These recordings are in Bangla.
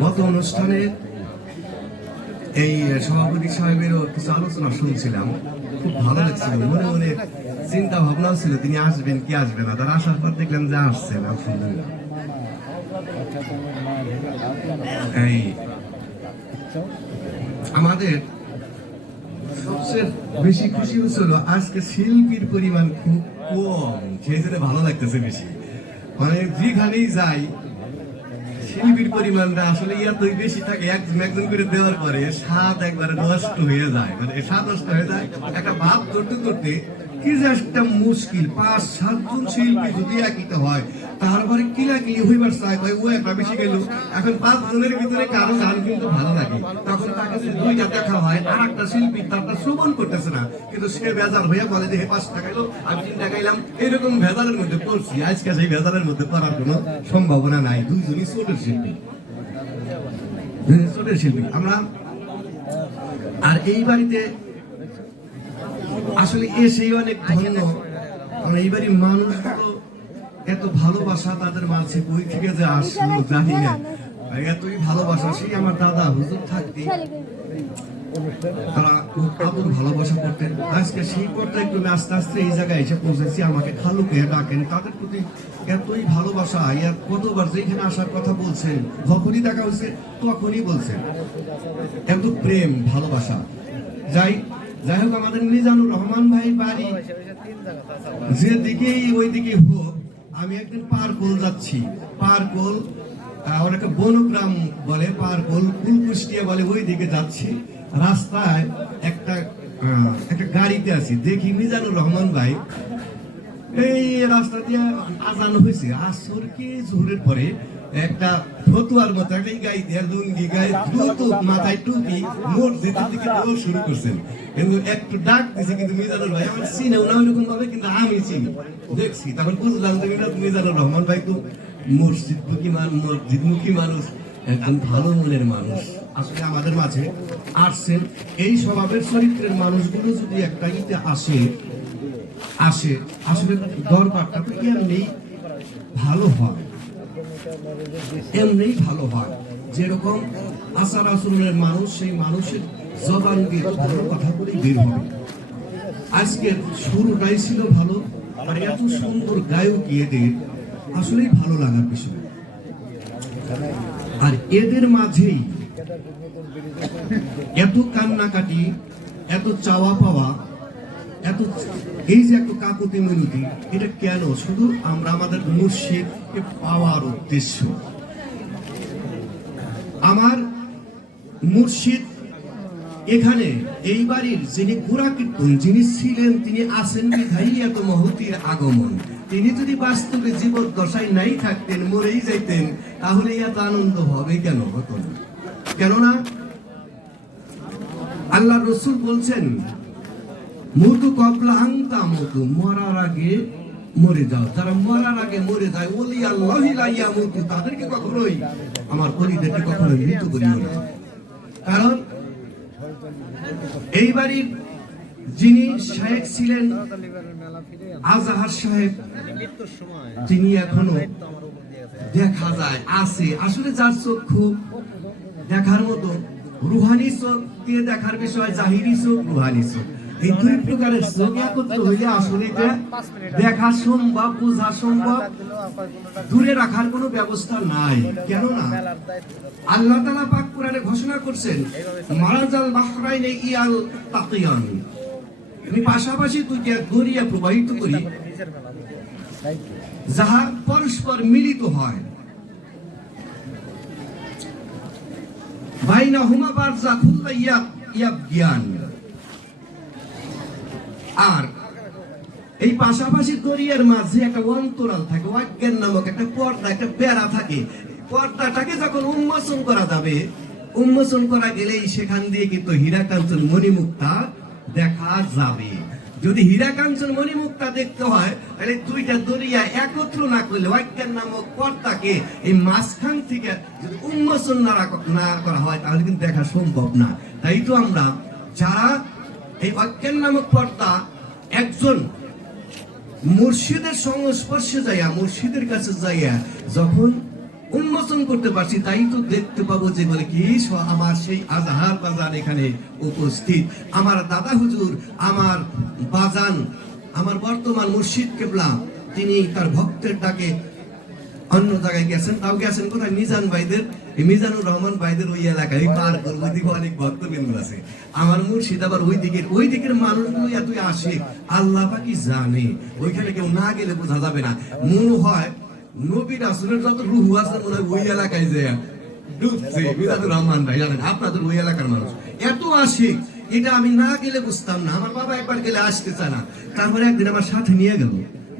গত অনুষ্ঠানে এই সভাপতি সাহেবেরও কিছু আলোচনা শুনছিলাম, খুব ভালো লাগছিল। মনে মনে চিন্তা ভাবনাও ছিল তিনি আসবেন কি আসবে না, তারা আসার পর দেখলাম যে আসছেন। আলহামদুলিল্লাহ। এই আমাদের সবচেয়ে বেশি খুশি হচ্ছিল আজকে শিল্পীর পরিমাণ খুব কম, সেই জন্য ভালো লাগতেছে বেশি। মানে যেখানেই যাই শিল্পীর পরিমাণটা আসলে এতই বেশি থাকে, একজন একজন করে দেওয়ার পরে স্বাদ একবারে নষ্ট হয়ে যায়, মানে স্বাদ নষ্ট হয়ে যায়। একটা ভাব করতে করতে কি যে একটা মুশকিল, 5-7 জন শিল্পী যদি একইতে হয় তারপরে কিলাকিলি হইবার চাই, ভাই ও একটা বেশি গেল। এখন 5 জনের ভিতরে কারো গান কিন্তু ভালো লাগে, তখন তাকে যদি 2টা দেখা হয় আর একটা শিল্পী তারটা শ্রবণ করতেছে না, কিন্তু সে ভেজাল হয়ে বলে যে 5টা গাইলো আমি 3টা গাইলাম। এরকম ভেজালের মধ্যে পড়ছি। আজকে সেই ভেজালের মধ্যে পড়ার কোনো সম্ভাবনা নাই। দুইজনই ছোটের শিল্পী, ছোটের শিল্পী আমরা। আর এই বাড়িতে আসলে এসেই অনেক ধন্য। কারণ এই বাড়ির মানুষগুলো এত ভালোবাসা তাদের মাঝে বই থেকে যে আসলো জানি না, এতই ভালোবাসা। সেই আমার দাদা হুজুর থাকতে তারা খুব আদর ভালোবাসা করতেন। আজকে সেই পর্যায়ে একটু আস্তে আস্তে এই জায়গায় এসে পৌঁছেছি। আমাকে খালুকে ডাকেন, তাদের প্রতি এতই ভালোবাসা। আর কতবার যেখানে আসার কথা বলছেন, যখনই দেখা হয়েছে তখনই বলছেন, এত প্রেম ভালোবাসা। যাই হোক, আমাদের মিজানুর রহমান ভাই বাড়ি যেদিকেই ওইদিকে হোক, আমি একদিন পারকোল যাচ্ছি। পারকোল অনেকে বনগ্রাম বলে, পারকোল কুলকুষ্টিয়া বলে, ওই দিকে যাচ্ছি। রাস্তায় একটা গাড়িতে আছি, দেখি মিজানুর রহমান ভাই এই রাস্তা দিয়ে আজান হয়েছে আসর কি জোহরের পরে একটা ফতুয়ার মতো একটা গাই দিয়ে লুঙ্গি গায়ে দ্রুত মাথায় টুপি মসজিদের দিকে দৌড় শুরু করছেন। কিন্তু একটু ডাক দিছে, কিন্তু মিজানুর ভাই আমার চিনেও না ওইরকম ভাবে, কিন্তু আমি চিনি, দেখছি। তখন বুঝলাম যে মিজানুর রহমান ভাই তো মসজিদমুখী মানুষ, একজন ভালো মনের মানুষ। আসলে আমাদের মাঝে আসছেন। এই স্বভাবের চরিত্রের মানুষগুলো যদি একটা ইতে আসে আসলে দরবারটা তো এমনি ভালো হয়, এমনি ভালো হয়। যেরকম আচার আচরণের মানুষ, সেই মানুষের জবান দিয়ে ভালো কথা বলে বের হবে। আজকের শুরুটাই ছিল ভালো, আর এত সুন্দর গায়ক এদের আসলেই ভালো লাগার বিষয়। আর এদের মাঝেই এত কান্নাকাটি, এত চাওয়া পাওয়া, এত এই যে একটা কাকুতি মিনতি, এটা কেন? শুধু আমরা আমাদের মুর্শিদকে পাওয়ার উদ্দেশ্য। আমার মুর্শিদ এখানে এই বাড়ির যিনি গোড়া কীর্তন, যিনি ছিলেন, তিনি আছেন বিধাই এত মহতির আগমন। তিনি যদি বাস্তবে জীবন দশায় নাই থাকতেন, মরেই যাইতেন, তাহলে এত আনন্দ হবে কেন? হতো না। কেননা আল্লাহ রসুল বলছেন, মৃত্যু কবলা আংতা মতো, মরার আগে মরে যাও। যারা মরার আগে মরে যায়, ওলি আল্লাহ মৃত্যু, তাদেরকে কখনোই, আমার পরিদেরকে কখনোই মৃত্যু করিও না। কারণ এই বাড়ির যিনি শায়েখ ছিলেন আজহার সাহেব, তিনি এখনো দেখা যায় আছে। আসলে যার চক্ষু দেখার মতো, রুহানি চোখ দিয়ে দেখার বিষয়, জাহিরি চোখ, রুহানি চোখ, এই 2 প্রকারের চোখ একত্র হইলে আসলে দেখা সম্ভব, বোঝা সম্ভব, দূরে রাখার কোনো ব্যবস্থা নাই। কেননা আল্লাহ তাআলা পাক কোরআনে ঘোষণা করছেন, মারাজাল বাহরাইনে ইয়াল তাকিয়ান, আমি পাশাপাশি 2টা দরিয়া প্রবাহিত করি, যাহা পরস্পর মিলিত হয়। বাইনাহুমা বারযাখুল ইয়াবগিয়ান। আর এই পাশাপাশি দরিয়ার মাঝে একটা অন্তরাল থাকে, ওয়াজ্ঞান নামক একটা পর্দা, একটা বেড়া থাকে। পর্দাটাকে যখন উন্মোচন করা যাবে, উন্মোচন করা গেলেই সেখান দিয়ে কিন্তু হীরা কাঞ্চন মণিমুক্তা দেখা যাবে। যদি হীরা কাঞ্চন মণিমুক্তা দেখতে হয়, তাহলে 2টা দরিয়া একত্র না করলে, ওয়াজ্ঞান নামক পর্দাকে এই মাঝখান থেকে যদি উন্মোচন না করা হয়, তাহলে কিন্তু দেখা সম্ভব না। তাই তো আমরা যারা এই অজ্ঞান নামক পর্দা, একজন মুর্শিদের সংস্পর্শে যাইয়া, মুর্শিদের কাছে যাইয়া যখন উন্মোচন করতে পারছি, তাই তো দেখতে পাবো যে বলে কি আমার সেই আজহার বাজান এখানে উপস্থিত, আমার দাদা হুজুর, আমার বাজান, আমার বর্তমান মুর্শিদ কেবলা, তিনি তার ভক্তের ডাকে অন্য জায়গায় গেছেন। তাও গেছেন কোথায়? মিজান ভাইদের, মিজানুর রহমান ভাইদের ওই এলাকায় পার করে, ওইদিকে অনেক ভক্তবৃন্দ আছে। আমার মুর্শিদ আবার ওই দিকের মানুষগুলো এতই আসে, আল্লাহ পাকি জানে, ওইখানে কেউ না গেলে বোঝা যাবে না। মনে হয় নবী রাসূলের যত রূহ আছে মনে হয় ওই এলাকায় যে ডুবছে। মিজানুর রহমান ভাই জানেন, আপনাদের ওই এলাকার মানুষ এত আসে, এটা আমি না গেলে বুঝতাম না। আমার বাবা একবার গেলে আসতে চায় না, তারপরে একদিন আমার সাথে নিয়ে গেল।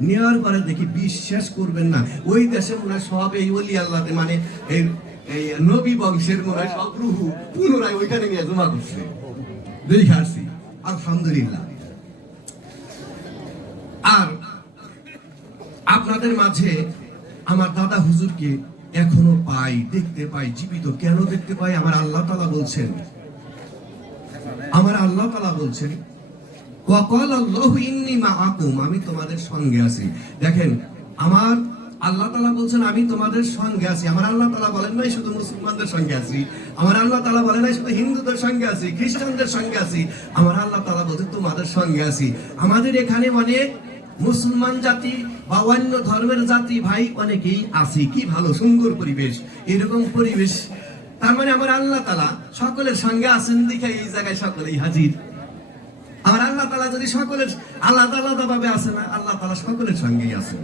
নেওয়ার পরে দেখি, বিশ্বাস করবেন না, ওই দেশে মনে হয় সব এই ওলি আল্লাহতে, মানে এই নবী বংশের মনে হয় সব রূহ পুনরায় ওইখানে নিয়ে জমা করছে। দেখে আসছি, আলহামদুলিল্লাহ। আর আপনাদের মাঝে আমার দাদা হুজুরকে এখনো পাই, দেখতে পাই, জীবিত। কেন দেখতে পাই? আমার আল্লাহ তাআলা বলছেন, আমার আল্লাহ তাআলা বলছেন ওয়াকালাল্লাহু ইন্নী মাআকুম, আমি তোমাদের সঙ্গে আছি। দেখেন, আমার আল্লাহ তাআলা বলছেন আমি তোমাদের সঙ্গে আছি। আমার আল্লাহ তাআলা বলেন নাই শুধু মুসলমানদের সঙ্গে আছি, আমার আল্লাহ তাআলা বলেন নাই শুধু হিন্দুদের সঙ্গে আছি, খ্রিস্টানদের সঙ্গে আছি, আমার আল্লাহ তাআলা বলছেন তোমাদের সঙ্গে আছি। আমাদের এখানে অনেক মুসলমান জাতি বা অন্য ধর্মের জাতি ভাই অনেকেই আছে, কি ভালো সুন্দর পরিবেশ, এরকম পরিবেশ। তার মানে আমার আল্লাহ তাআলা সকলের সঙ্গে আছেন, দেখে এই জায়গায় সকলেই হাজির। আর আল্লাহ তাআলা যদি সকলের আলাদা আলাদা ভাবে আসে না, আল্লাহ তাআলা সকলের সঙ্গেই আছেন।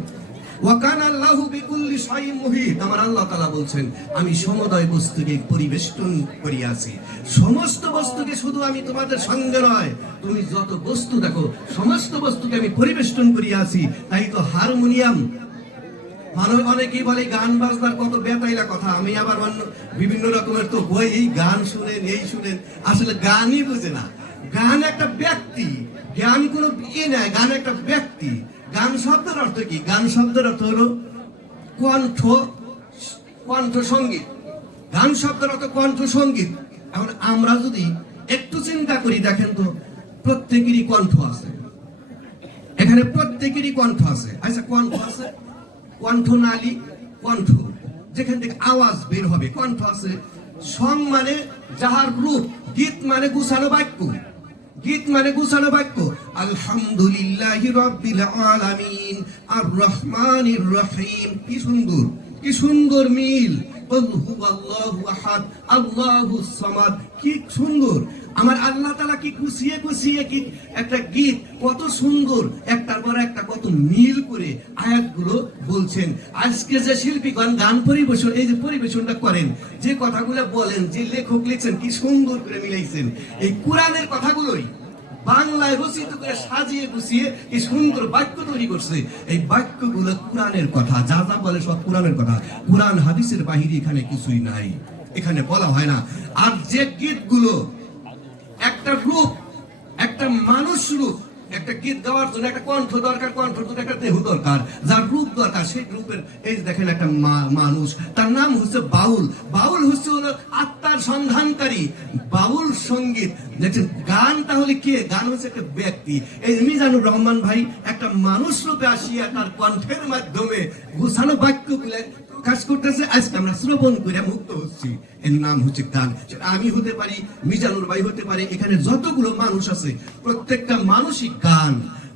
ওয়া কানা আল্লাহু বিকুল্লি শাইইন মুহিত, আমার আল্লাহ তাআলা বলছেন আমি সমুদয় বস্তুকে পরিবেষ্টন করিয়াছি। সমস্ত বস্তুকে, শুধু আমি তোমাদের সঙ্গে নয়, তুমি যত বস্তু দেখো সমস্ত বস্তুকে আমি পরিবেষ্টন করিয়াছি। তাই তো হারমোনিয়াম, মানুষ অনেকেই বলে গান বাজনার কত বেতাইলা কথা, আমি আবার অন্য বিভিন্ন রকমের তো বই, এই গান শুনেন, এই শুনেন, আসলে গানই বুঝে না। গান একটা ব্যক্তি, গান কোনো ইয়ে নয়, গান একটা ব্যক্তি। গান শব্দের অর্থ কি? গান শব্দের অর্থ হলো কণ্ঠ, কণ্ঠ সঙ্গীত। গান শব্দের অর্থ কণ্ঠ সঙ্গীত। এখন আমরা যদি একটু চিন্তা করি, দেখেন তো প্রত্যেকেরই কণ্ঠ আছে, এখানে প্রত্যেকেরই কণ্ঠ আছে। আচ্ছা, কণ্ঠ আছে, কণ্ঠনালী, কণ্ঠ যেখান থেকে আওয়াজ বের হবে, কণ্ঠ আছে। সং মানে যাহার রূপ, গীত মানে গুছানো বাক্য, গীত মানে গুছানো বাক্য। আলহামদুলিল্লাহি রাব্বিল আলামিন আর রহমানির রহিম, কি সুন্দর, কি সুন্দর মিল। আল্লাহু আহাদ আল্লাহুস সামাদ, কি সুন্দর। আমার আল্লাহ তাআলা কি গুছিয়ে গুছিয়ে কি একটা গীত, কত সুন্দর, একটার পর একটা কত মিল করে আয়াতগুলো বলছেন। আজকে যে শিল্পীগণ গান পরিবেশন, এই যে পরিবেশনটা করেন, যে কথাগুলো বলেন, যে লেখক লিখছেন, কি সুন্দর করে মিলাইছেন। এই কোরআনের কথাগুলোই বাংলায় রচিত করে সাজিয়ে গুছিয়ে কি সুন্দর বাক্য তৈরি করছে। এই বাক্যগুলো কোরআনের কথা, যা যা বলে সব কোরআনের কথা। কোরআন হাদিসের বাহিরে এখানে কিছুই নাই, এখানে বলা হয় না। আর যে গীতগুলো একটা রূপ, একটা মানুষ রূপ, একটা গীত গাওয়ার জন্য একটা কণ্ঠ দরকার, কণ্ঠের জন্য একটা দেহ দরকার, যার রূপ দরকার, সেই রূপের এই দেখেন একটা মানুষ, তার নাম হচ্ছে বাউল। বাউল হচ্ছে হলো আত্মার সন্ধানকারী, বাউল সঙ্গীত। দেখছেন, গান তাহলে কে? গান হচ্ছে একটা ব্যক্তি। এই মিজানুর রহমান ভাই একটা মানুষ রূপে আসিয়া তার কণ্ঠের মাধ্যমে গুছানো বাক্যগুলো কাজ করতেছে। আজকে আমরা শ্রবণ করে মুক্ত হচ্ছি, এর নাম হচ্ছে গান। আমি হতে পারি, মিজানুর ভাই হতে পারে, এখানে যতগুলো মানুষ আছে প্রত্যেকটা মানুষই গান।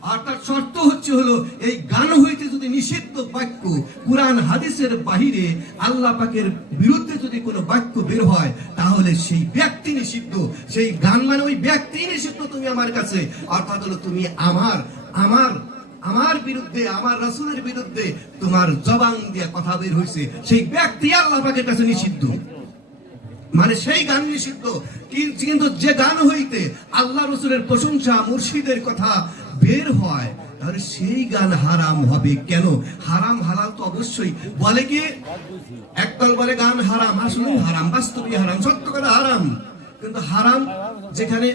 আর তার শর্ত হচ্ছে হলো এই গান হইতে যদি নিষিদ্ধ বাক্য, কুরআন হাদিসের বাহিরে আল্লাহ পাকের বিরুদ্ধে যদি কোনো বাক্য বের হয়, তাহলে সেই ব্যক্তি নিষিদ্ধ। সেই গান মানে ওই ব্যক্তি নিষিদ্ধ। তুমি আমার কাছে, অর্থাৎ হলো তুমি আমার বিরুদ্ধে, আমার রাসূলের বিরুদ্ধে তোমার জবান দিয়ে কথা বের হইছে, সেই ব্যক্তি আল্লাহ পাকের কাছে নিষিদ্ধ, মানে সেই গান নিষিদ্ধ। কিন্তু যে গান হইতে আল্লাহ রাসূলের প্রশংসা, মুর্শিদের কথা বের হয়, তাহলে সেই গান হারাম হবে কেন? হারাম হালাল তো অবশ্যই বলে, কি একদল বলে গান হারাম, আসলে হারাম, বাস্তবে হারাম, সত্য কথা হারাম। কিন্তু হারাম যেখানে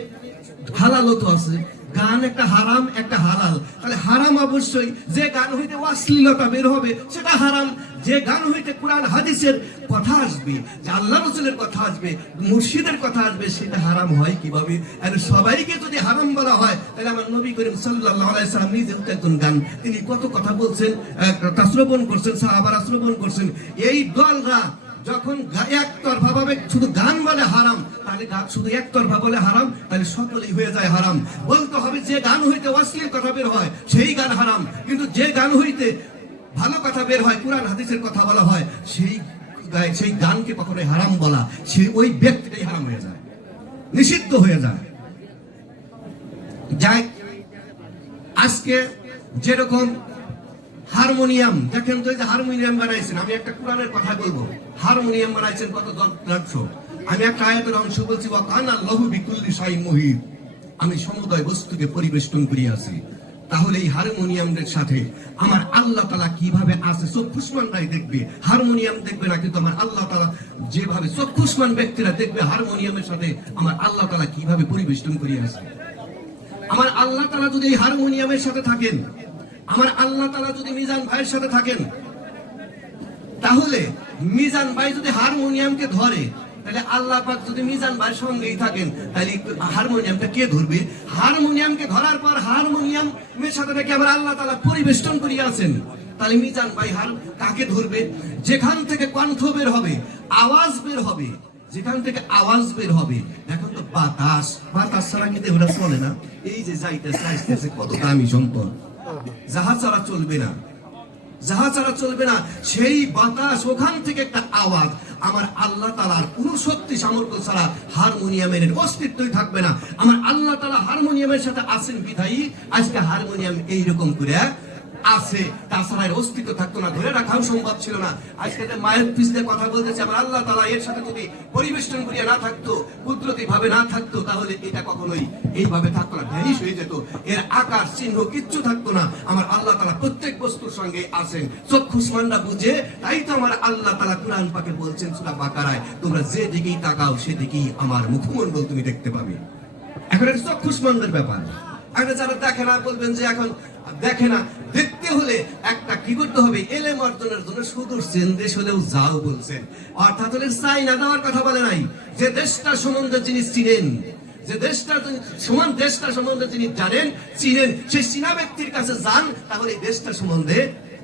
হালালও তো আছে, গান একটা হারাম একটা হালাল। তাহলে হারাম অবশ্যই, যে গান হইতে অশ্লীলতা বের হবে সেটা হারাম। যে গান হইতে কোরআন হাদিসের কথা আসবে, যে আল্লাহ রাসূলের কথা আসবে, মুর্শিদের কথা আসবে, সেটা হারাম হয় কিভাবে? আর সবাইকে যদি হারাম বলা হয়, তাহলে আমার নবী করিম সাল্লাল্লাহু আলাইহি সাল্লাম নিজেও তো একজন গান, তিনি কত কথা বলছেন, শ্রবণ করছেন, সাহাবারা শ্রবণ করছেন। এই দলরা যখন একতরফা ভাবে শুধু গান বলে হারাম, তাহলে শুধু একতরফা বলে হারাম, তাহলে সকলেই হয়ে যায় হারাম। বলতে হবে যে গান হইতে অশ্লীল কথা বের হয় সেই গান হারাম, কিন্তু যে গান হইতে ভালো কথা বের হয়, কোরআন হাদিসের কথা বলা হয়, সেই গানকে কখনোই হারাম বলা, সেই ওই ব্যক্তিটাই হারাম হয়ে যায়, নিষিদ্ধ হয়ে যায়। যাই আজকে যেরকম হারমোনিয়াম, দেখেন তো, এই যে হারমোনিয়াম বানাইছেন, আমি একটা কোরআনের কথা বলবো, হারমোনিয়াম বানাইছেন কত যন্ত্রাংশ। আমি একটা আয়াতের অংশ বলছি, ওয়া কানা আল্লাহু বিকুল্লি শাইইন মুহিত, আমি সমুদয় বস্তুকে পরিবেষ্টন করিয়াছি। তাহলে এই হারমোনিয়ামের সাথে আমার আল্লাহ তাআলা কিভাবে আছে, চক্ষুষ্মানরাই দেখবে, হারমোনিয়াম দেখবে না, কিন্তু আমার আল্লাহ তাআলা যেভাবে চক্ষুষ্মান ব্যক্তিরা দেখবে হারমোনিয়ামের সাথে আমার আল্লাহ তাআলা কিভাবে পরিবেষ্টন করিয়াছে। আমার আল্লাহ তাআলা যদি এই হারমোনিয়ামের সাথে থাকেন, আমার আল্লাহ তাআলা যদি মিজান ভাইয়ের সাথে থাকেন, তাহলে মিজান ভাই যদি হারমোনিয়ামকে ধরে, তাহলে আল্লাহ পাক যদি মিজান ভাইয়ের সঙ্গেই থাকেন, তাহলে হারমোনিয়ামটা কে ধরবে? হারমোনিয়ামকে ধরার পর হারমোনিয়ামের সাথে নাকি আবার আল্লাহ তাআলা পরিবেষ্টন করিয়াছেন, তাহলে মিজান ভাই কাকে ধরবে? যেখান থেকে কণ্ঠ বের হবে, আওয়াজ বের হবে, যেখান থেকে আওয়াজ বের হবে, এখন তো বাতাস, বাতাস ছাড়া কি দেহটা চলে না? এই যে যাইতেছে আসতেছে, কত দামি সম্পদ, জাহাজ ছাড়া চলবে না, জাহাজ ছাড়া চলবে না। সেই বাতাস, ওখান থেকে একটা আওয়াজ, আমার আল্লাহ তাআলার কোন শক্তি সামর্থ্য ছাড়া হারমোনিয়ামের অস্তিত্বই থাকবে না। আমার আল্লাহ তাআলা হারমোনিয়ামের সাথে আছেন বিধায়ী আজকে হারমোনিয়াম এইরকম করে আছে, তাছাড়া এর অস্তিত্ব থাকতো না, ধরে রাখাও সম্ভব ছিল না। আজকে মায়ের পিছনে কথা বলতেছে, আমার আল্লাহ তাআলা এর সাথে যদি পরিবেষ্টন করিয়া না থাকতো, কুদরতি ভাবে না থাকতো, তাহলে এটা কখনোই এইভাবে থাকতো না, ভ্যানিশ হয়ে যেত, এর আকার চিহ্ন কিচ্ছু থাকতো না। আমার আল্লাহ তাআলা প্রত্যেক বস্তুর সঙ্গে আছেন, চক্ষুষ্মানরা বুঝে। তাই তো আমার আল্লাহ তাআলা কোরআন পাকে বলছেন সূরা বাকারায়, তোমরা যে দিকেই তাকাও সেদিকেই আমার মুখমণ্ডল তুমি দেখতে পাবে। এখন এটা চক্ষুষ্মানদের ব্যাপার। এখন যারা দেখে না বলবেন যে এখন দেখে না, দেখতে হলে একটা কি করতে হবে, এলেম অর্জনের জন্য সুদূর চীন দেশ হলেও যাও বলছেন। অর্থাৎ হলে চাইনা দেওয়ার কথা বলে নাই, যে দেশটা সম্বন্ধে যিনি চিনেন, যে দেশটা সম্বন্ধে যিনি জানেন, চিনেন, সেই চীনা ব্যক্তির কাছে যান, তাহলে এই দেশটা সম্বন্ধে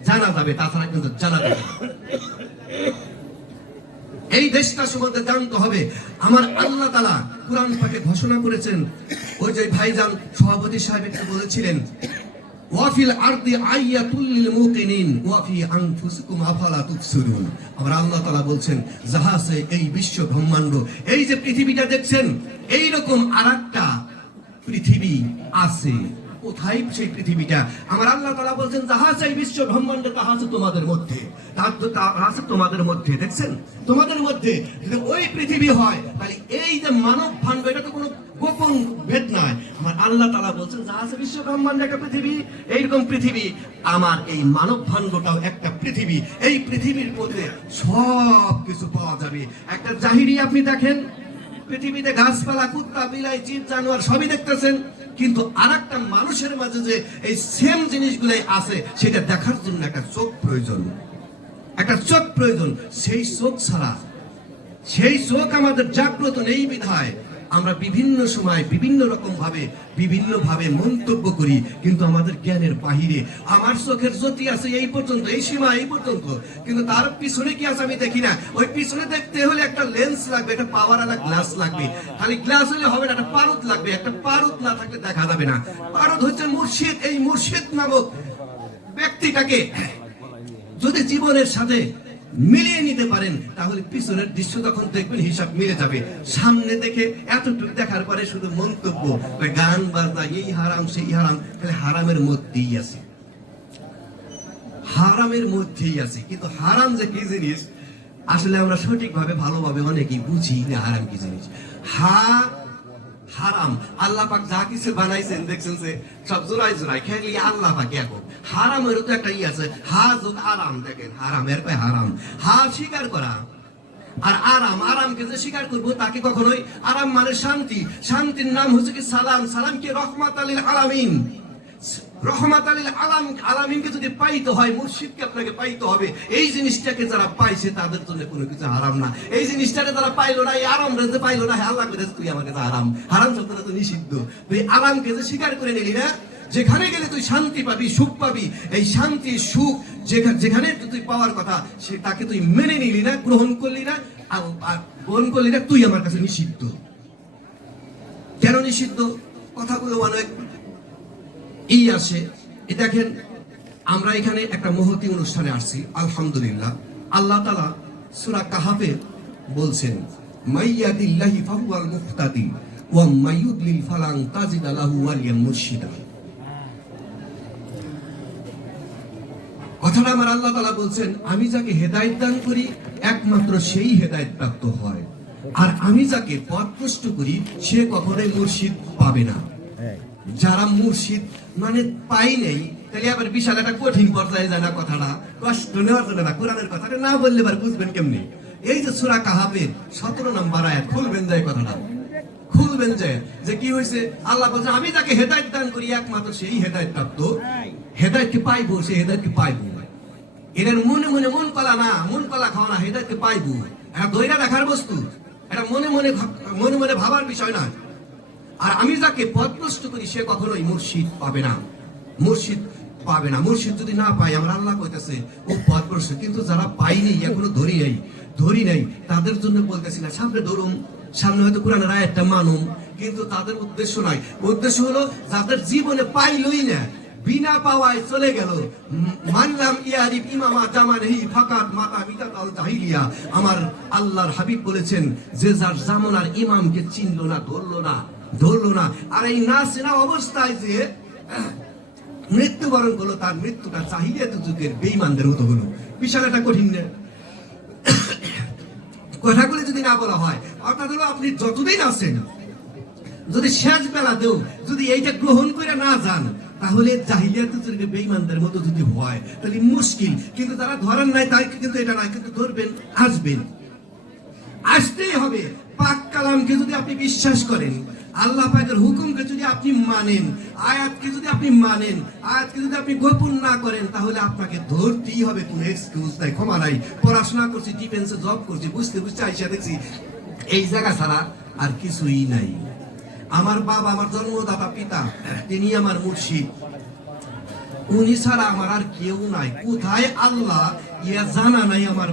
জানা যাবে, তাছাড়া কিন্তু জানা যাবে না। এই দেশটা সম্বন্ধে জানতে হবে। আমার আল্লাহ তাআলা কোরআন পাকে ঘোষণা করেছেন, ওই যে ভাইজান সভাপতি সাহেব একটু বলেছিলেন, ওয়াফিল আরদি আয়াতুল লিল মুকিনিন ওয়া ফি আনফুসিকুম আফালা তুবসিরুন। আমার আল্লাহ তাআলা বলছেন, জাহাজে এই বিশ্ব ব্রহ্মাণ্ড, এই যে পৃথিবীটা দেখছেন, এই রকম আরেকটা পৃথিবী আছে। কোথায় সেই পৃথিবীটা? আমার আল্লাহ তাআলা বলছেন, জাহাজে এই বিশ্ব ব্রহ্মাণ্ডে তাহা আছে তোমাদের মধ্যে, তাহা আছে তোমাদের মধ্যে, দেখছেন, তোমাদের মধ্যে। যদি ওই পৃথিবী হয়, তাহলে এই যে মানব ভাণ্ড, এটা তো কোনো গোপন ভেদ নয়। আমার আল্লাহ তাআলা বলছেন, জাহাজে বিশ্ব ব্রহ্মাণ্ডে একটা পৃথিবী, এইরকম পৃথিবী, আমার এই মানব ভাণ্ডটাও একটা পৃথিবী। এই পৃথিবীর মধ্যে সব কিছু পাওয়া যাবে। একটা জাহিরি আপনি দেখেন, পৃথিবীতে গাছপালা, কুত্তা, বিলাই, জীব জানোয়ার সবই দেখতেছেন, কিন্তু আরেকটা মানুষের মাঝে যে এই সেম জিনিসগুলাই আছে, সেটা দেখার জন্য একটা চোখ প্রয়োজন, একটা চোখ প্রয়োজন। সেই চোখ ছাড়া, সেই চোখ আমাদের জাগ্রত নেই বিধায় আমরা বিভিন্ন সময় বিভিন্ন রকম ভাবে মন্তব্য করি, কিন্তু আমাদের জ্ঞানের বাহিরে। আমার চোখের জ্যোতি আছে এই পর্যন্ত, এই সীমা এই পর্যন্ত, কিন্তু তার পিছনে কি আছে আমি দেখি না। ওই পিছনে দেখতে হলে একটা লেন্স লাগবে, একটা পাওয়ার আলা গ্লাস লাগবে। খালি গ্লাস হলে হবে না, একটা পারদ লাগবে। একটা পারদ না থাকলে দেখা যাবে না। পারদ হচ্ছে মুর্শিদ। এই মুর্শিদ নামক ব্যক্তিটাকে যদি জীবনের সাথে মিলিয়ে নিতে পারেন, তাহলে পিছনের দৃশ্য তখন দেখবেন হিসাব মিলে যাবে। সামনে দেখে এতটুকু দেখার পরে শুধু মন্তব্য, গান বাজনা, এই হারাম সেই হারাম, তাহলে হারামের মধ্যেই আছে, হারামের মধ্যেই আছে। কিন্তু হারাম যে কি জিনিস, আসলে আমরা সঠিকভাবে ভালোভাবে অনেকেই বুঝি না হারাম কি জিনিস। হারাম আল্লাহ পাক যা কিছু বানাইছেন, দেখছেন যে সব জোড়াই খেলি আল্লাহ পাক এখন। হারামেরও তো একটা আছে, হা যোগ আরাম। দেখেন হারামের পায় হারাম, হা স্বীকার করা, আর আরাম, আরামকে যে স্বীকার করবো তাকে কখনোই, আরাম মানে শান্তি, শান্তির নাম হচ্ছে কি সালাম, সালাম কি রহমাত আলিল আলামিন, রহমাত আলিল আলামিনকে যদি পাইতে হয় মুর্শিদকে আপনাকে পাইতে হবে। এই জিনিসটাকে যারা পাইছে তাদের জন্য কোনো কিছু হারাম না। এই জিনিসটাকে যারা পাইলো না, এই আরাম রেজে পাইলো না, আল্লাহ করে তুই আমার কাছে হারাম, হারাম শব্দটা তো নিষিদ্ধ। তুই আরামকে যে স্বীকার করে নিলি না, যেখানে গেলে তুই শান্তি পাবি, সুখ পাবি, এই শান্তি সুখ যেখানে তুই পাওয়ার কথা সে তাকে তুই মেনে নিলি না, গ্রহণ করলি না, গ্রহণ করলি না, তুই আমার কাছে নিষিদ্ধ। কেন নিষিদ্ধ? কথাগুলো অনেক আসে। দেখেন, আমরা এখানে একটা মহতি অনুষ্ঠানে আসছি, আলহামদুলিল্লাহ। আল্লাহ তাআলা সূরা কাহাফে বলছেন, মাইয়াদিল্লাহি ফাহুয়াল মুহতাদি ওয়া মাইয়ুদলিল ফালান তাজিদ লাহু ওয়ালিয়ান মুরশিদা। কথাটা আমার আল্লাহ তাআলা বলছেন, আমি যাকে হেদায়েত দান করি একমাত্র সেই হেদায়েত প্রাপ্ত হয়, আর আমি যাকে পথভ্রষ্ট করি সে কখনোই মুর্শিদ পাবে না। যারা মুর্শিদ মানে পাই নেই, তাহলে আবার বিশাল একটা কঠিন পর্যায়ে যায় না কথাটা, কষ্ট নেওয়ার জন্য না, কোরআনের কথাটা না বললে আবার বুঝবেন কেমনি। এই যে সূরা কাহাফের 17 নম্বর আয়াত, খুলবেন যায় কথাটা, খুলবেন যায় যে কি হয়েছে। আল্লাহ বলছে, আমি যাকে হেদায়েত দান করি একমাত্র সেই হেদায়েত প্রাপ্ত, হেদায়েতকে পাইবো, সে হেদায়েতকে পাইবো। এদের মনে মনে মন কলা না, মন কলা খাওয়া না, হেদায়েতকে পাইবো। এটা দইরা দেখার বস্তু, এটা মনে মনে মনে মনে ভাবার বিষয় না। আর আমি যাকে পথভ্রষ্ট করি সে কখনোই মুর্শিদ পাবে না, মুর্শিদ পাবে না। মুর্শিদ যদি না পাই, আমরা আল্লাহ কইতেছে ও পথভ্রষ্ট, কিন্তু যারা পাইনি, এখনো ধরি নাই তাদের জন্য বলতেছি না, সামনে ধরুন, সামনে হয়তো কোরআনের আয়াতটা মানুম, কিন্তু তাদের উদ্দেশ্য নাই। উদ্দেশ্য হলো যাদের জীবনে পাইলই না, বিনা পাওয়ায় চলে গেল, মানলাম ইয়ারিফ ইমামা জামানহি ফাকাত মাতা মিতাতাল জাহিলিয়া। আমার আল্লাহর হাবিব বলেছেন, যে যার জামানার ইমামকে চিনলো না, ধরলো না, আর এই না চেনা অবস্থায় যে মৃত্যুবরণ করলো, তার মৃত্যুটা জাহিলিয়াত যুগের বেঈমানদের মতো হলো। বিশাল একটা কঠিন কথাগুলি যদি না বলা হয়, অর্থাৎ হলো আপনি যতদিন আছেন, যদি শেষ বেলাতেও যদি এইটা গ্রহণ করে না যান, তাহলে জাহিলিয়াত যুগের বেঈমানদের মতো যদি হয় তাহলে মুশকিল। কিন্তু যারা ধরেন নাই তাই কিন্তু এটা নয়, কিন্তু ধরবেন, আসতেই হবে। পাক কালামকে যদি আপনি বিশ্বাস করেন, আল্লাহ পাকের হুকুমকে যদি আপনি মানেন, আয়াতকে যদি আপনি মানেন, আয়াতকে যদি আপনি গোপন না করেন, তাহলে আপনাকে ধরতেই হবে। কোনো এক্সকিউজ নাই, ক্ষমা নাই। পড়াশোনা করছি, ডিফেন্সে জব করছি, বুঝতে আইসা দেখছি এই জায়গা ছাড়া আর কিছুই নাই। আমার বাবা, আমার জন্মদাতা পিতা, তিনি আমার মুর্শিদ, উনি ছাড়া আমার আর কেউ নাই। কোথায় আল্লাহ ইয়া জানা নাই আমার,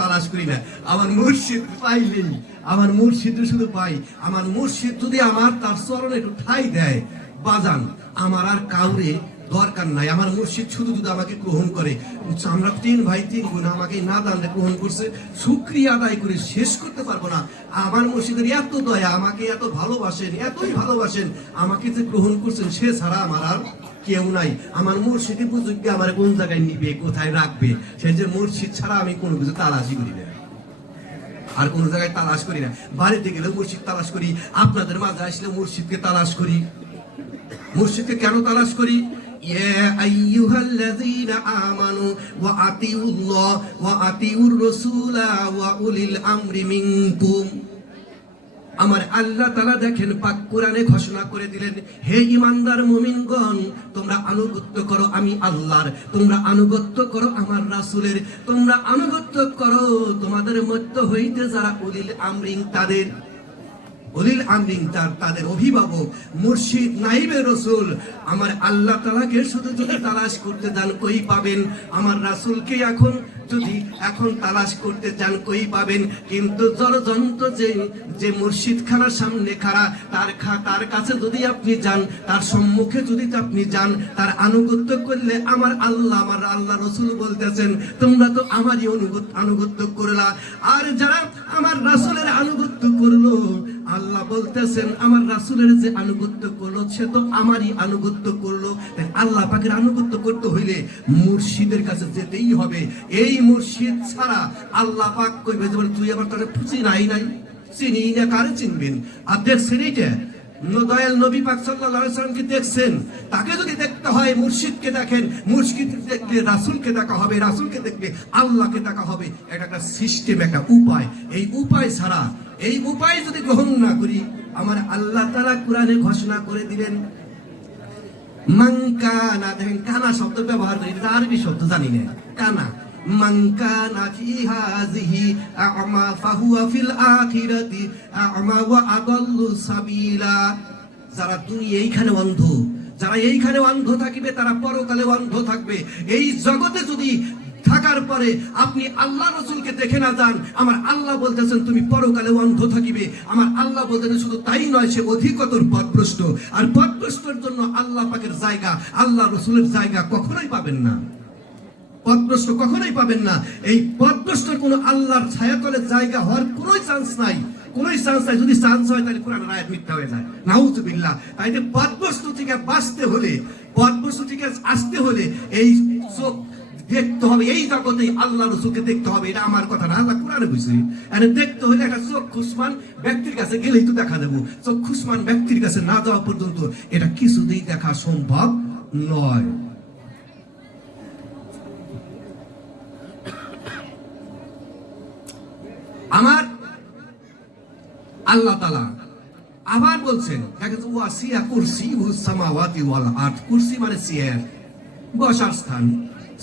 তালাশ করি না। আমার মুর্শিদ পাইলেই, আমার মুর্শিদ শুধু পাই। আমার মুর্শিদ যদি আমার তার চরণে একটু ঠাই দেয়, বাজান, আমার আর কাউরে দরকার নাই। আমার মুর্শিদ শুধু যদি আমাকে গ্রহণ করে, আমরা 3 ভাই 3 বোন, আমাকে না দানলে গ্রহণ করছে, শুকরিয়া আদায় করে শেষ করতে পারবো না। আমার মুর্শিদের এত দয়া, আমাকে এত ভালোবাসেন, এতই ভালোবাসেন, আমাকে যে গ্রহণ করছেন, সে ছাড়া আমার আর কেউ নাই। আমার মুর্শিদ বুঝুকে আমার কোন জায়গায় নিবে, কোথায় রাখবে, সেই যে মুর্শিদ ছাড়া আমি কোনো কিছু তালাশই করি না, আর কোন জায়গায় তালাশ করি না। বাড়িতে গেলে মুর্শিদ তালাশ করি, আপনাদের মাঝে আসলে মুর্শিদকে তালাশ করি। মুর্শিদকে কেন তালাশ করি? ইয়া আইয়ুহাল্লাযীনা আমানু ওয়া আতিউল্লাহ ওয়া আতিউর রাসূলা ওয়া উলিল আমরি মিনকুম। আমার আল্লাহ তাআলা দেখেন পাক কোরআনে ঘোষণা করে দিলেন, হে ঈমানদার মুমিনগণ, তোমরা আনুগত্য করো আমি আল্লাহর, তোমরা আনুগত্য করো আমার রাসূলের, তোমরা আনুগত্য করো তোমাদের মধ্য হইতে যারা উলিল আমরিন, তাদের উলিল আমরিন তাদের অভিভাবক, মুর্শিদ, নাইবে রাসূল। আমার আল্লাহ তাআলাকে শুধু যদি তালাশ করতে যান, কই পাবেন? আমার রাসূলকে এখন তালাশ করতে যান, কই পাবেন? কিন্তু জলযন্ত্র যে মুর্শিদ খানার সামনে খাড়া, তার কাছে যদি আপনি যান, তার সম্মুখে যদি আপনি যান, তার আনুগত্য করলে আমার আল্লাহ রাসূল বলতেছেন, তোমরা তো আমারই আনুগত্য করলা। আর যারা আমার রাসূলের আনুগত্য করলো, আল্লাহ বলতেছেন আমার রাসূলের যে আনুগত্য করলো, সে তো আমারই আনুগত্য করলো। আল্লাহ পাকের আনুগত্য করতে হইলে মুর্শিদের কাছে যেতেই হবে। এই মুর্শিদ ছাড়া আল্লাহ পাক কইবে যে তুই আবার তারে চিনি নাই, কারে চিনবেন? আর দেখছেন এইটা দয়াল নবী পাক সাল্লাল্লাহু আলাইহি ওয়াসাল্লামকে দেখছেন, তাকে যদি দেখতে হয় মুর্শিদকে দেখেন, মুর্শিদ দেখলে রাসূলকে দেখা হবে, রাসূলকে দেখলে আল্লাহকে দেখা হবে। এটা একটা সিস্টেম, একটা উপায়। এই উপায় ছাড়া, এই উপায় যদি গ্রহণ না করি, আমার আল্লাহ তাআলা কোরআনে ঘোষণা করে দিলেন মান কানা, দেখেন কানা শব্দ ব্যবহার করি, এটা আরবি শব্দ জানি না, কানা। মান কানা ফি হাযিহি আ'মা ফাহুয়া ফিল আখিরাতি আ'মা ওয়া আদাল্লু সাবিলা। যারা দুনিয়া এইখানে অন্ধ, যারা এইখানে অন্ধ থাকিবে তারা পরকালে অন্ধ থাকবে। এই জগতে যদি থাকার পরে আপনি আল্লাহ রাসূলকে দেখে না যান, আমার আল্লাহ বলতেছেন তুমি পরকালে অন্ধ থাকিবে। আমার আল্লাহ বলতেছেন শুধু তাই নয়, সে অধিকতর পথভ্রষ্ট। আর পথভ্রষ্টের জন্য আল্লাহ পাকের জায়গা, আল্লাহ রাসূলের জায়গা কখনোই পাবেন না। পথভ্রষ্ট কখনোই পাবেন না। এই পথভ্রষ্টের কোনো আল্লাহর ছায়াতলের জায়গা হওয়ার কোনোই চান্স নাই, কোনোই চান্স নাই। যদি চান্স হয় তাহলে কোরআনের আয়াত মিথ্যা হয়ে যায়, নাউযুবিল্লাহ। তাই যে পথভ্রষ্ট থেকে বাঁচতে হলে, পথভ্রষ্ট থেকে আসতে হলে এই চোখ দেখতে হবে, এই জগতে আল্লাহ রাসূলকে দেখতে হবে। এটা আমার কথা না, আল্লাহ কোরআনে বলছে। এনে দেখতে হলে একটা চক্ষুষ্মান ব্যক্তির কাছে গেলেই তো দেখা দেবো। চক্ষুষ্মান ব্যক্তির কাছে না যাওয়া পর্যন্ত এটা কিছুতেই দেখা সম্ভব নয়। আমার আল্লাহ তাআলা আবার বলছেন, ওয়াসিয়া কুরসিয়ুস সামাওয়াতি ওয়াল আরদ। কুরসি মানে চেয়ার, বসার স্থান।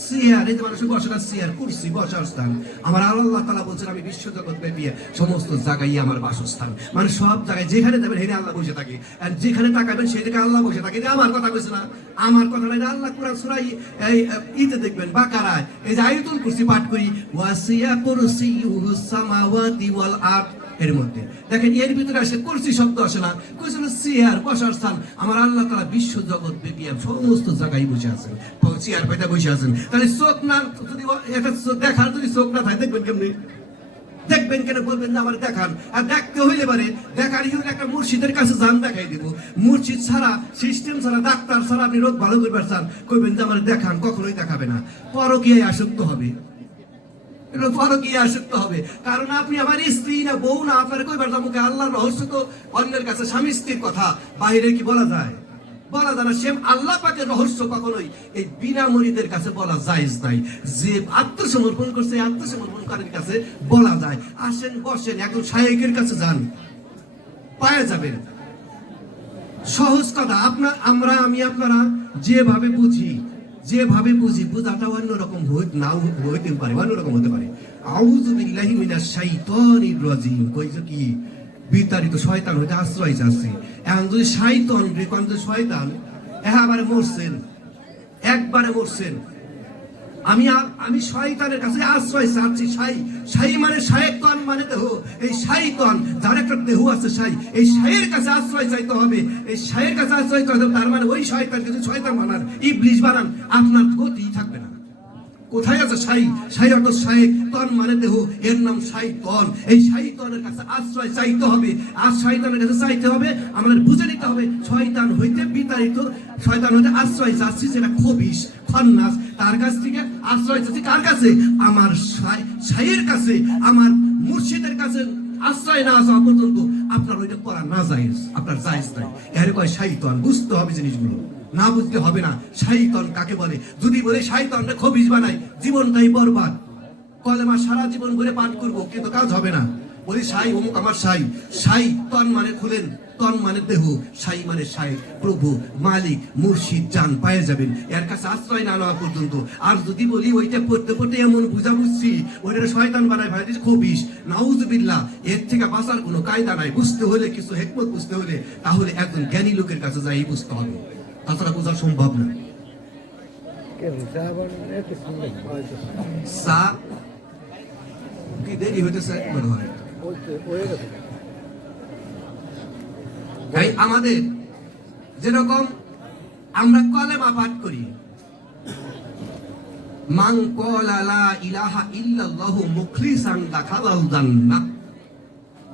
চেয়ার, এই যে মানুষের বসার চেয়ার, কুরসি বসার স্থান। আমার আল্লাহ তাআলা বলছেন আমি বিশ্বজগৎ ব্যাপী সমস্ত জায়গায় আমার বাসস্থান। মানে সব জায়গায় যেখানে যাবেন সেখানে আল্লাহ বসে থাকে, আর যেখানে তাকাবেন সেই জায়গায় আল্লাহ বসে থাকে। এটা আমার কথা বলছে না, আমার কথা না, আল্লাহ কোরআন সূরা ইতে দেখবেন বাকারায়, এই যে আয়াতুল কুরসি পাঠ করি, ওয়াসিয়া কুরসিয়ুস সামাওয়াতি ওয়াল আরদ, এর মধ্যে দেখেন এর ভিতরে আসে কুরসি শব্দ আসে না, কুরসি হলো চেয়ার, বসার স্থান। আমার আল্লাহ তাআলা বিশ্ব জগৎ ব্যাপী সমস্ত জায়গায় বসে আছেন, চেয়ার পাইতে বসে আছেন। তাহলে চোখ না, যদি এটা দেখার যদি চোখ না থাকে দেখবেন কেমনি? দেখবেন কেন? বলবেন যে আমার দেখান। আর দেখতে হইলে পারে দেখার হইলে একটা মুর্শিদের কাছে যান, দেখাই দিব। মুর্শিদ ছাড়া, সিস্টেম ছাড়া, ডাক্তার ছাড়া আপনি রোগ ভালো করবার চান, কইবেন যে আমার দেখান, কখনোই দেখাবে না। পরকীয়ায় আসক্ত হবে, পরকীয়ায় আসক্ত হবে। কারণ আপনি আমার স্ত্রী না, বউ না, আপনার কইবার মুখে আল্লাহর রহস্য তো অন্যের কাছে, স্বামী স্ত্রীর কথা বাইরে কি বলা যায়? বলা যায় না। সেম আল্লাহ পাকের রহস্য কখনোই এই বিনা মুরিদের কাছে বলা জায়েজ নাই। যে আত্মসমর্পণ করছে আত্মসমর্পণকারীর কাছে বলা যায়। আসেন বসেন, একজন শায়েখের কাছে যান, পাওয়া যাবেন। সহজ কথা। আমি আপনারা যেভাবে বুঝি, বোঝাটা অন্যরকম নাও হইতে পারে, অন্যরকম হতে পারে। আউযু বিল্লাহি মিনাশ শাইতানির রাজিম কইছে কি? বিতাড়িত শয়তান হইতে আশ্রয় চাচ্ছে। এখন যদি শয়তান রে কোন যে শয়তান একবারে মরছেন, একবারে মরছেন, আমি শয়তানের কাছে আশ্রয় চাচ্ছি। শাই মানে শায়তান মানে দেহ। এই শয়তান যার একটা দেহ আছে, এই শায়ের কাছে আশ্রয় চাইতে হবে। এই শায়ের কাছে আশ্রয় চাইতে হবে, তার মানে ওই শয়তানকে যদি শয়তান বানান, ইবলিশ বানান, আপনার গতি থাকবে না। কোথায় আছে শাই অর্থ শায়তান মানে দেহ, এর নাম শায়তান। এই শায়তানের কাছে আশ্রয় চাইতে হবে। আর শয়তানের কাছে চাইতে হবে, আমাদের বুঝে নিতে হবে শয়তান হইতে বিতাড়িত, শয়তান হইতে আশ্রয় চাচ্ছি, যেটা খবিশ খন্নাস, তার কাছ থেকে আশ্রয় চাচ্ছি। কার কাছে? আমার শায়ের কাছে, আমার মুর্শিদের কাছে আশ্রয় না যাওয়া পর্যন্ত আপনার ওইটা করা না জায়েজ, আপনার জায়েজ নাই। এর কয় শয়তান। বুঝতে হবে জিনিসগুলো, না বুঝতে হবে না। শয়তান কাকে বলে? যদি বলে শয়তানকে খবিশ বানাই, জীবনটাই বরবাদ। কলেমা সারা জীবন ধরে পাঠ করবো, কিন্তু কাজ হবে না। বলি অমুক আমার তন মানে খুলেন, তন মানে দেহ, মানে প্রভু, মালিক, মুর্শিদ, জান পায়ে যাবেন। এর কাছে আশ্রয় না নেওয়া পর্যন্ত। আর যদি বলি ওইটা পড়তে পড়তে এমন বুঝছি ওইটা শয়তান বানায় ভাই খবিশ, নাউযুবিল্লাহ, এর থেকে বাঁচার কোনো কায়দা নাই। বুঝতে হলে, কিছু হিকমত বুঝতে হলে, তাহলে একজন জ্ঞানী লোকের কাছে যাই বুঝতে হবে, তাছাড়া বোঝা সম্ভব না। কি দেরি হইতেছে মনে হয়। আমাদের যেরকম আমরা কলেমা পাঠ করি, মান ক্বালা লা ইলাহা ইল্লাল্লাহু মুখলিসান দাখালাল জান্নাহ,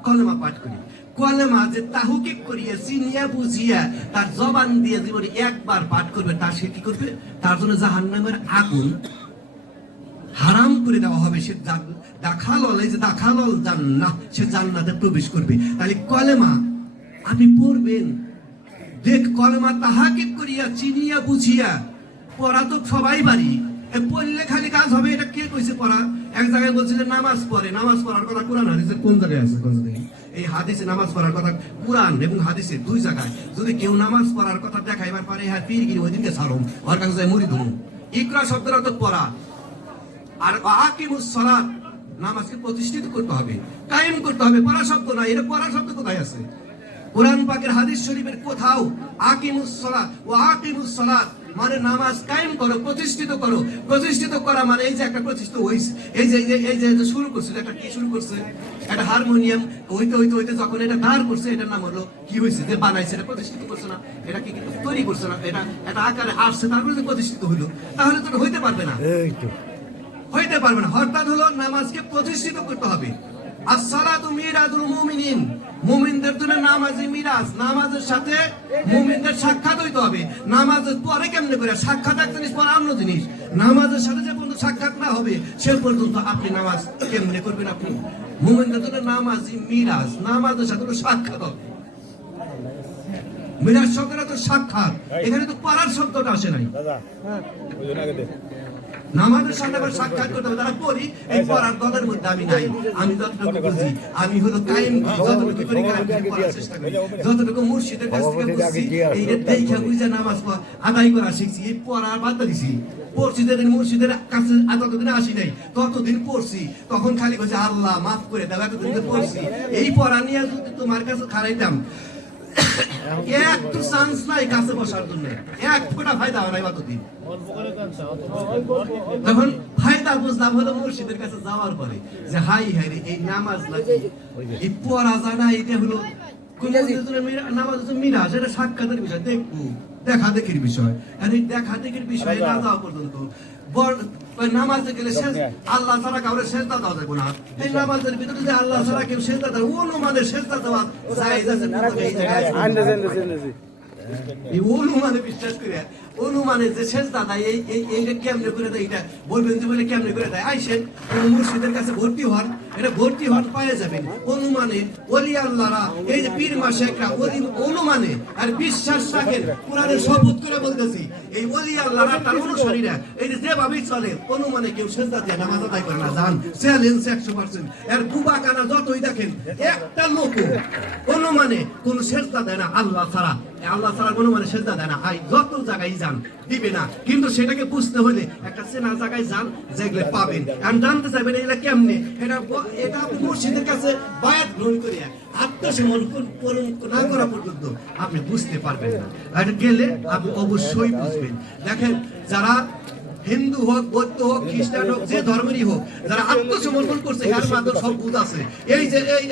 কলেমা পাঠ করি। কলেমা যে তাহকিক করিয়া চিনিয়া বুঝিয়া তার জবান দিয়ে জীবনে একবার পাঠ করবে, তার সে কি করবে? তার জন্য জাহান্নামের আগুন হারাম করে দেওয়া হবে। সে দাখালাল জান্নাহ, সে জান্নাতে প্রবেশ করবে। তাহলে কলেমা আপনি পড়বেন, দেখ কলমা তাহাকিক করিয়া চিনিয়া বুঝিয়া পড়া তো সবাই পারি, পড়লে খালি কাজ হবে, এটা কে কইছে পড়া? এক জায়গায় বলছে যে নামাজ পড়ে, নামাজ পড়ার কথা কোরআন হাদিসে কোন জায়গায় আছে? কোন জায়গায়? এই হাদিসে নামাজ পড়ার কথা কোরআন এবং হাদিসে দুই জায়গায়। যদি কেউ নামাজ পড়ার কথা দেখাইবার পারে, হ্যাঁ পীরগিরি ওই দিনকে ছাড়ুম, ওর কাছে যাই মুড়ি ধরুন। ইকরা শব্দের অর্থ পড়া, আর আকিমুস সালাত নামাজকে প্রতিষ্ঠিত করতে হবে, কায়েম করতে হবে। পড়া শব্দ না, এটা পড়া শব্দ কোথায় আছে? কোরআন পাকের হাদিস শরীফের কোথাও আকিমুস সালাত ও আকিমুস সালাত মানে নামাজ কায়েম করো, প্রতিষ্ঠিত করো। প্রতিষ্ঠিত করা মানে এই যে একটা প্রতিষ্ঠিত হইছে, এই যে শুরু করছে, একটা কি শুরু করছে? একটা হারমোনিয়াম হইতে হইতে হইতে যখন এটা দাঁড় করছে, এটার নাম হলো কি হয়েছে? যে বানাইছে, এটা প্রতিষ্ঠিত করছে না, এটা কি তৈরি করছে না, এটা একটা আকারে আসছে, তারপরে যে প্রতিষ্ঠিত হইলো, তাহলে তো হইতে পারবে না, হইতে পারবে না। অর্থাৎ হলো নামাজকে প্রতিষ্ঠিত করতে হবে। আসসালাতু মিরাজুল মুমিনিন, মুমিনদের জন্য নামাজই মিরাজ। নামাজের সাথে মুমিনদের সাক্ষাৎ হইতে হবে। নামাজের পরে কেমনে করে সাক্ষাৎ? এক জিনিস, পরে অন্য জিনিস। নামাজের সাথে যে পর্যন্ত সাক্ষাৎ না হবে সে পর্যন্ত আপনি নামাজ কেমনে করবেন? আপনি মুমিনদের জন্য নামাজই মিরাজ, নামাজের সাথে সাক্ষাৎ হবে। মিরাজ শব্দটা তো সাক্ষাৎ, এখানে তো পড়ার শব্দটা আসে নাই। নামাজের সাথে আবার সাক্ষাৎ করতে হবে। তারা পড়ি, এই পড়ার দলের মধ্যে আমি নাই। আমি যতটুকু বুঝি, আমি হলো কায়েম, যতটুকু করি পড়ার চেষ্টা করি, যতটুকু মুর্শিদের কাছ থেকে বুঝছি, এই দেখা বুঝে নামাজ আদায় করা শিখছি। এই পড়ার বাদ দিছি, পড়ছি যেদিন মুর্শিদের কাছে ততদিন আসি নাই, ততদিন পড়ছি। তখন খালি বলছে আল্লাহ মাফ করে দাও, এতদিন পড়ছি। এই পড়া নিয়ে যদি তোমার কাছে খারাইতাম, একটু চান্স নাই কাছে বসার জন্য, এক ফোঁটা ফায়দা হয় নাই এতদিন। তখন ফায়দা বুঝলাম হলো মুর্শিদের কাছে যাওয়ার পরে, যে হাই হাই রে এই নামাজ নাকি এই পড়া জানা, এটা হলো নামাজ মিরাজ, এটা সাক্ষাতের বিষয়, দেখবো দেখা দেখির বিষয়। আর এই দেখা দেখির বিষয়ে না যাওয়া পর্যন্ত নামাজে গেলে আল্লাহ ছাড়া কাউরে সেজদা দেওয়া যাবে না। এই নামাজের ভিতরে যে আল্লাহ ছাড়া কেউ সেজদা দেয়, অনুমানের সেজদা দেওয়া জায়েজ আছে। এই অনুমানে বিশ্বাস করে, অনুমানে যে সেজদা দেয়, এইটা কেমনে করে দেয়? এটা বলবেন যে বলে কেমনে করে দেয়? আইসেন মুর্শিদের কাছে ভর্তি হন, এটা ভর্তি হন পায়ে যাবেন। অনুমানে ওলি আল্লাহরা, এই যে পীর মাশায়েখরা অনুমানে আর বিশ্বাস রাখেন, কোরআনের শপথ করে বলতেছি, এই ওলি আল্লাহরা তার অনুসারীরা এই যে যেভাবেই চলে, অনুমানে কেউ সেজদা দিয়ে নামাজ আদায় করে না। জান চ্যালেঞ্জ 100%। এর কুবাকানা যতই দেখেন, একটা লোক অনুমানে কোন সেজদা দেয় না আল্লাহ ছাড়া, আল্লাহ ছাড়া কোনো মানে সেজদা দেয় না। আই যত জায়গায় যান দিবে না, কিন্তু সেটাকে বুঝতে হলে একটা চেনা জায়গায় যান, যেগুলো পাবেন। আর জানতে চাইবেন এটা কেমনে, এটা আপনি মুর্শিদের কাছে বায়াত গ্রহণ করিয়া আত্মসমর্পণ না করা পর্যন্ত আপনি বুঝতে পারবেন না। আর গেলে আপনি অবশ্যই বুঝবেন। দেখেন, যারা হিন্দু হোক, বৌদ্ধ হোক, খ্রিস্টান হোক, যে ধর্মেরই হোক, যারা আত্মসমর্পণ করছে, এর মাধ্যমে সব বুঝ আছে। এই যে এই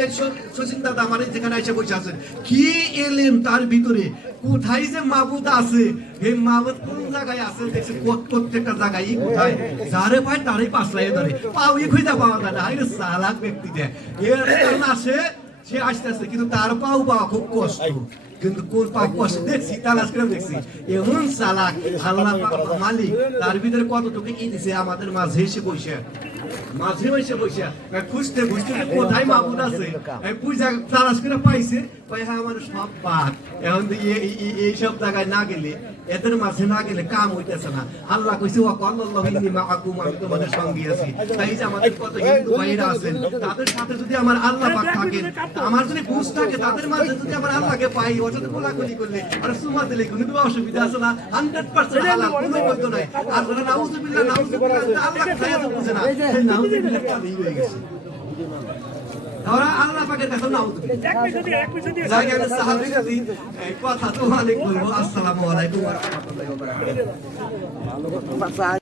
শচীন দাদা মানে যেখানে এসে বসে আছেন, কি এলেন তার ভিতরে, কোথায় যে মাবুদ আছে, এই মাবুদ কোন জায়গায় আছে দেখছি, প্রত্যেকটা জায়গায় কোথায় যারে পায় তারই পাশলাই ধরে, পাও খুঁজে পাওয়া যায় না। এই চালাক ব্যক্তিটা এর আসে, সে আসতেছে, কিন্তু তার পাও পাওয়া খুব কষ্ট। কিন্তু কোন পাপ কষ্ট দেখছি, তালাশ করে দেখছি, এমন চালাক আল্লাহ মালিক তার ভিতরে কতটুকু কি দিছে আমাদের মাঝে এসে বসে, মাঝে বসে বসে খুঁজতে খুঁজতে কোথায় মাবুদ আছে, পূজা তালাশ করে পাইছে, হ্যাঁ আমার সব পাপ। এখন এইসব জায়গায় না গেলে, এদের মাঝে না গেলে কাম হইতেছে না। আল্লাহ কইছে আমি তোমাদের সঙ্গে আছি। তাই যে আমাদের কত হিন্দু ভাইরা আছেন, তাদের সাথে যদি আমার আল্লাহ পাক থাকেন, আমার যদি বুঝ থাকে, তাদের মাঝে যদি আমার আল্লাহকে পাই, ওর সাথে কোলাকুলি করলে আর সুমা দিলে কোনো অসুবিধা আছে না? 100% আল্লাহ কোনো বৈধ নাই। আর যারা নাউজুবিল্লাহ আল্লাহ খায়া তো বুঝে না, নাউজুবিল্লাহ কালি হয়ে গেছে। ওরা আল্লাহ পাকের কাছে নাউজুবিল্লাহ। জায়গায় সাহাবী কথা তো অনেক বলবো। আসসালামু আলাইকুম ওয়া রাহমাতুল্লাহি ওয়া বারাকাতুহু।